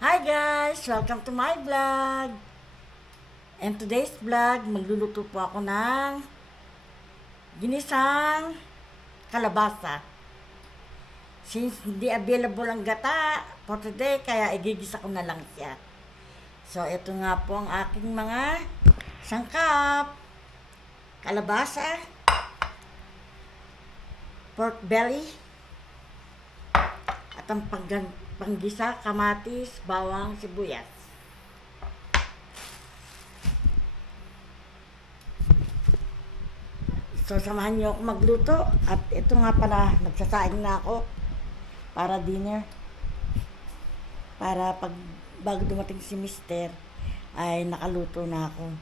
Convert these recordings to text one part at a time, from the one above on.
Hi guys! Welcome to my vlog! And today's vlog, magluluto po ako ng ginisang kalabasa. Since hindi available ang gata for today, kaya igigisa ko na lang siya. So, ito nga po ang aking mga sangkap. Kalabasa, pork belly, at ang panggisa, kamatis, bawang, sibuyas. So, samahan niyo ako magluto. At ito nga pala, nagsasaing na ako para dinner. Para bago dumating si Mister, ay nakaluto na ako.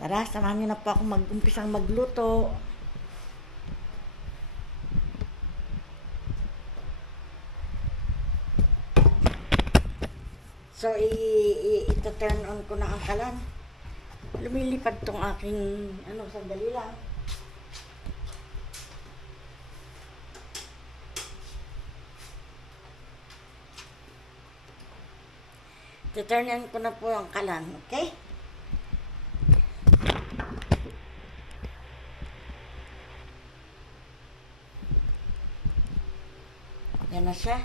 Tara, samahan niyo na po ako umpisang magluto. So, ito-turn on ko na ang kalan. Lumilipad tong aking, sandali lang. Ito-turn on ko na po ang kalan, okay? Yan na siya.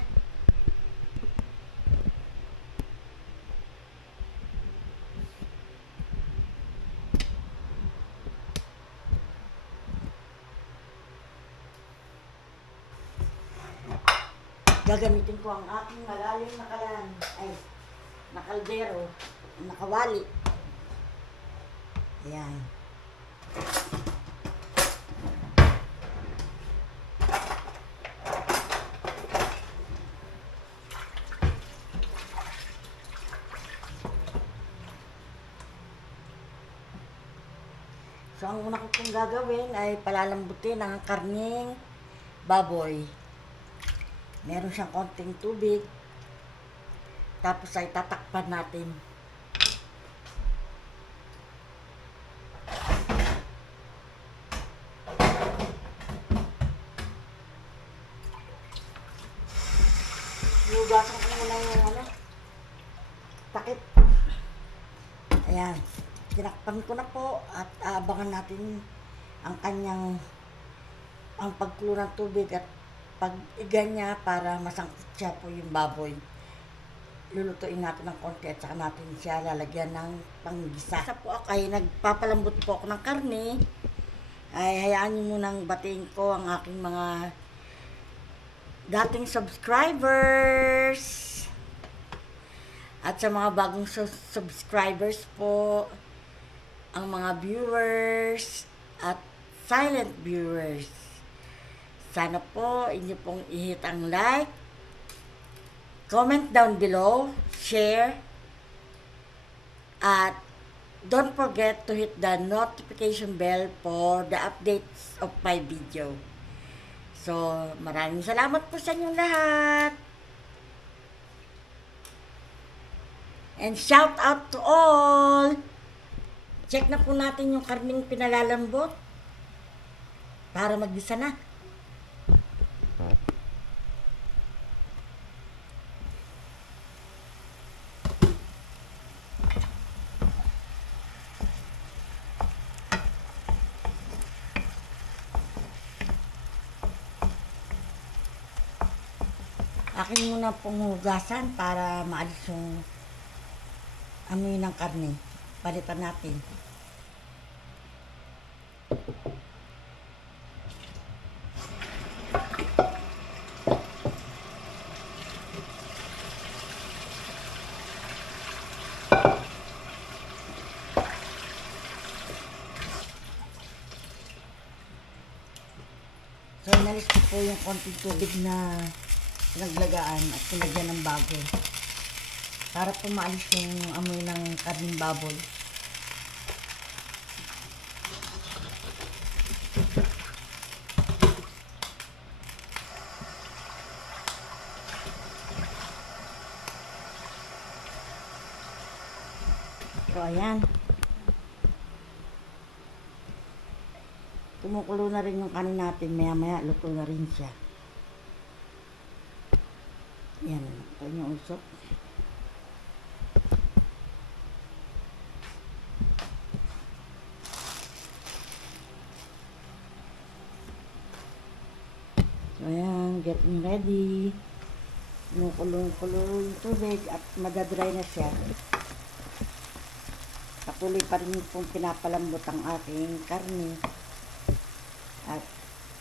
Gagamitin ko ang aking malalim na kalan, na kaldero, na kawali. Ayan. So, ang una ko pong gagawin ay palalambutin ang karning baboy. Meron siyang konting tubig. Tapos ay tatakpan natin. Hugasan ko muna yung takip. Ayan. Tinakpan ko na po at aabangan natin ang ang pagkulo ng tubig at pag-iga niya para masangkot siya po yung baboy. Lulutuin natin ng konti at saka natin siya lalagyan ng panggisa. Isa po ako ay nagpapalambot po ako ng karne. Ay hayaan niyo munang batiin ko ang aking mga dating subscribers. At sa mga bagong subscribers po, ang mga viewers at silent viewers. Sana po inyo pong i-hit ang like, comment down below, share, at don't forget to hit the notification bell for the updates of my video. So, maraming salamat po sa inyong lahat. And shout out to all! Check na po natin yung karning pinalalambot para maggisa na. Akin muna pong hugasan para maalis yung amoy ng karne. Palitan natin. So, inalis ko po yung konting tubig na pinaglagaan at pinagyan ng bago para po maalis yung amoy ng karning baboy. So, ayan. Kumukulo na rin yung kanin natin. Maya-maya, luto na rin siya. Yan. Ito yung usok. Ready. Kumukulong-kulo yung tubig at madadry na siya. Patuloy pa rin pong pinapalambot ang aking karne. At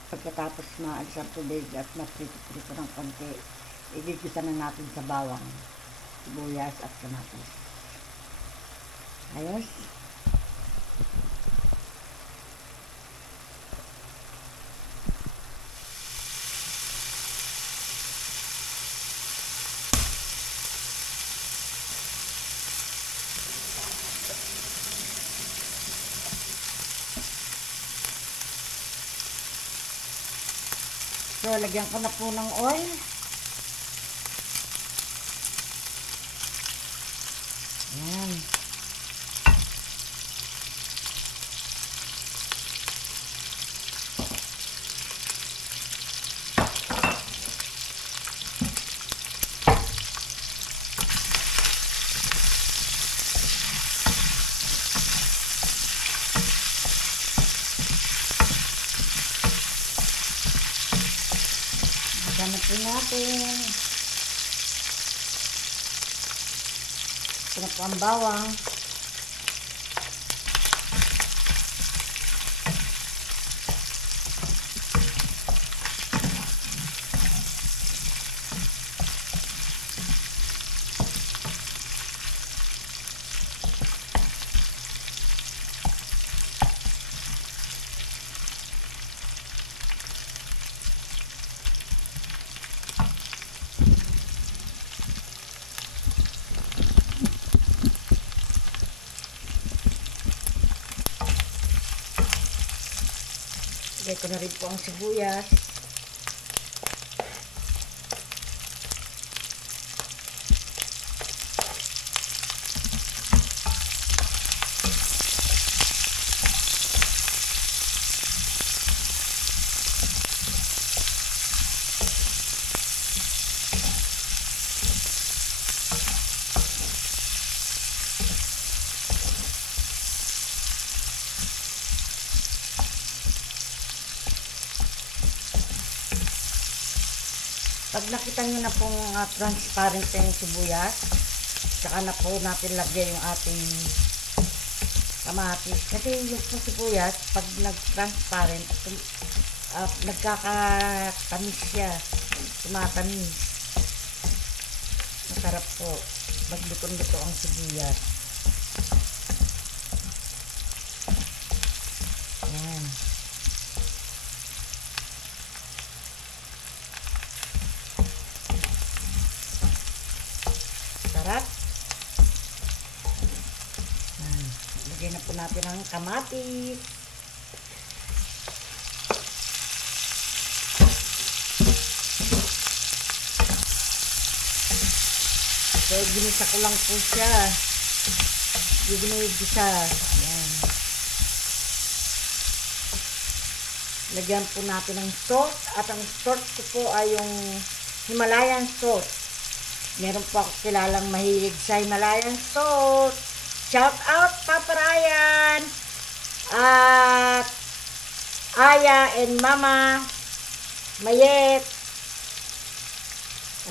pagkatapos maalis ang tubig at maprito-prito ng konti, igigisa na natin sa bawang, sibuyas at kamatis. Ayos. So, lagyan ko na po ng oil. Ayan. Lagyan po natin. Ito na po ang bawang. Lagay ko na rin po ang sibuyas. Pag nakita nyo na pong transparent na yung sibuyas, saka na po natin lagyan yung ating kamatis. Kasi yung sibuyas, pag nag-transparent, nagkakatamis siya. Tumatamis. Masarap po. Maglutong-luto ang sibuyas. Ayan. Sarap. Lagyan na po natin ang kamatis. So, ginisa ko lang po siya. Ginisa. Ayan. Lagyan po natin ng salt. At ang salt ko po ay yung Himalayan salt. Meron po ako kilalang mahilig sa Himalayan salt. Shout out, Papa Ryan! At Aya and Mama Mayet.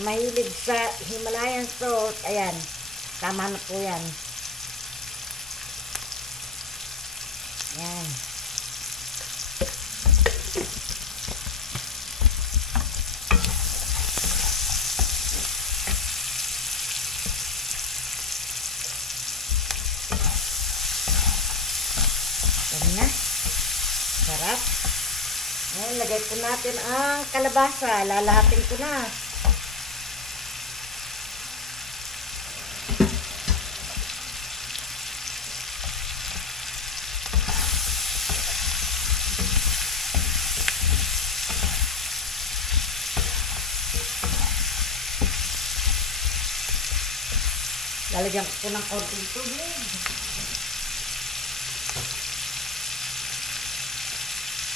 Mahilig sa Himalayan salt. Ayan. Tama na po yan. Ayan. Na. Sarap. Ngayon, lagay po natin ang kalabasa. Lalahatin ko na. Lalagyan ko po ng konting tubig.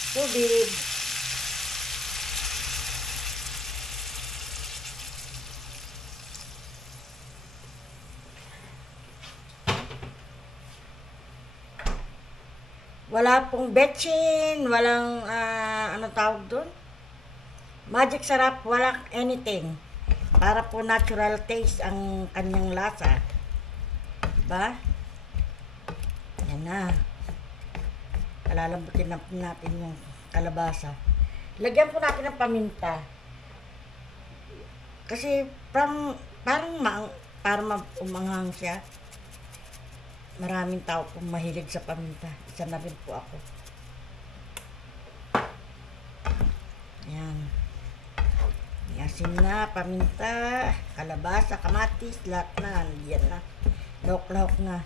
Tubig. Wala pong betchin, walang ano tawag doon? Magic sarap, walang anything. Para po natural taste ang kanyang lasa. Diba? Yan na. Palalambutin natin yung kalabasa. Lagyan po natin ng paminta. Kasi parang umanghang siya. Maraming tao pong mahilig sa paminta. Isa na rin po ako. Yan. May asin na, paminta, kalabasa, kamatis, lahat na. Yan na. Lahok-lahok na.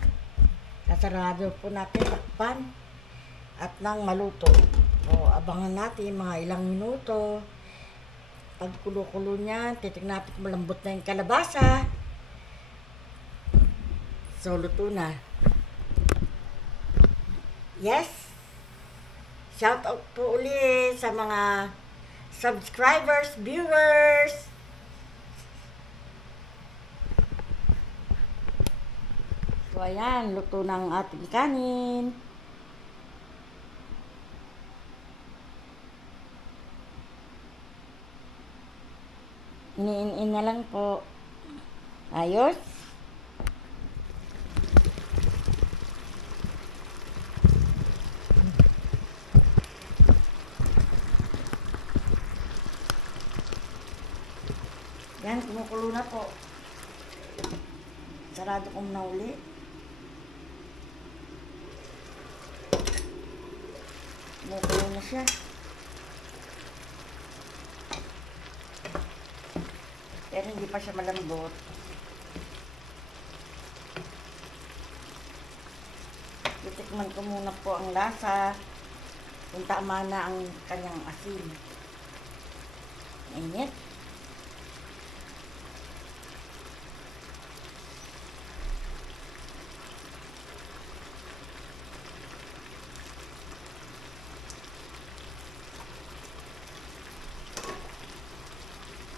Sasarado po natin, takpan. At nang maluto. O, abangan natin mga ilang minuto. Pag kulo-kulo niyan, titignan natin kung malambot na yung kalabasa. So, luto na. Yes! Shout out po ulit sa mga subscribers, viewers! So, ayan, luto ng ating kanin. Iniin na lang po. Ayos? Yan, kumukulo na po. Sarado ko na uli. Kumukulo na siya. Pero hindi pa siya malambot. Titikman ko muna po ang lasa. Kung tama na ang kanyang asin. Init.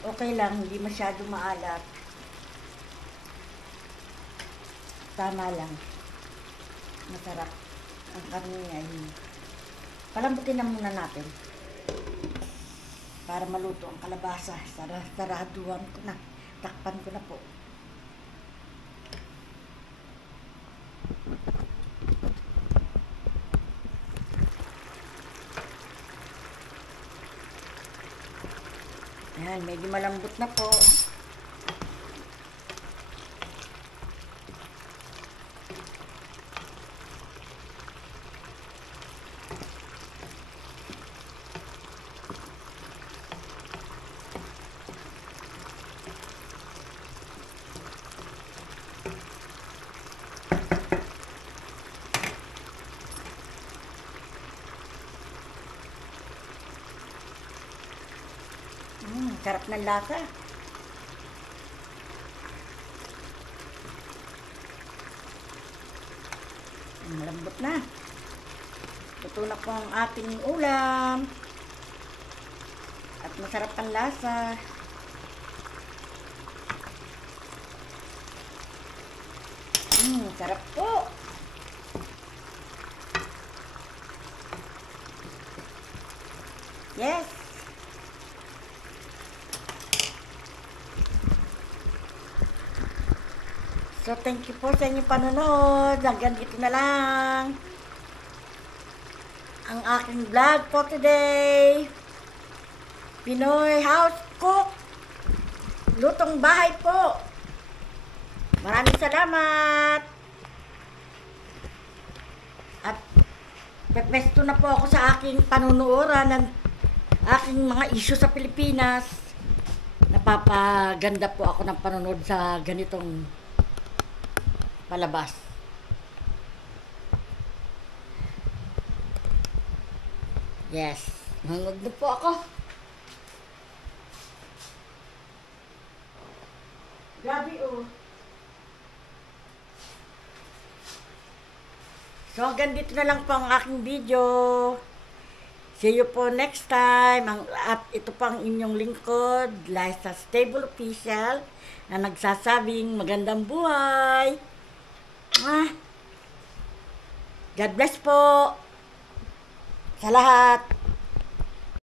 Okay lang, hindi masyado maalat. Tama lang. Masarap. Ang karne niya yun. Palambutin na muna natin. Para maluto ang kalabasa. Saraduan ko na. Takpan ko na po. Ayan, medyo malambot na po. Sarap ng lasa. Malambot na. Luto na po ang ating ulam. At masarap ang lasa. Sarap po. Yes. So, thank you po sa inyong panonood. Hanggang dito na lang ang aking vlog for today. Pinoy House Cook. Lutong bahay po. Maraming salamat. At pepesto na po ako sa aking panunuoran ng aking mga issue sa Pilipinas. Napapaganda po ako ng panonood sa ganitong palabas. Yes. Hangod na po ako. Grabe oh. So hanggang dito na lang po ang aking video. See you po next time. At ito po ang inyong lingkod, Liza Stable Official, na nagsasabing magandang buhay. God bless po sa lahat.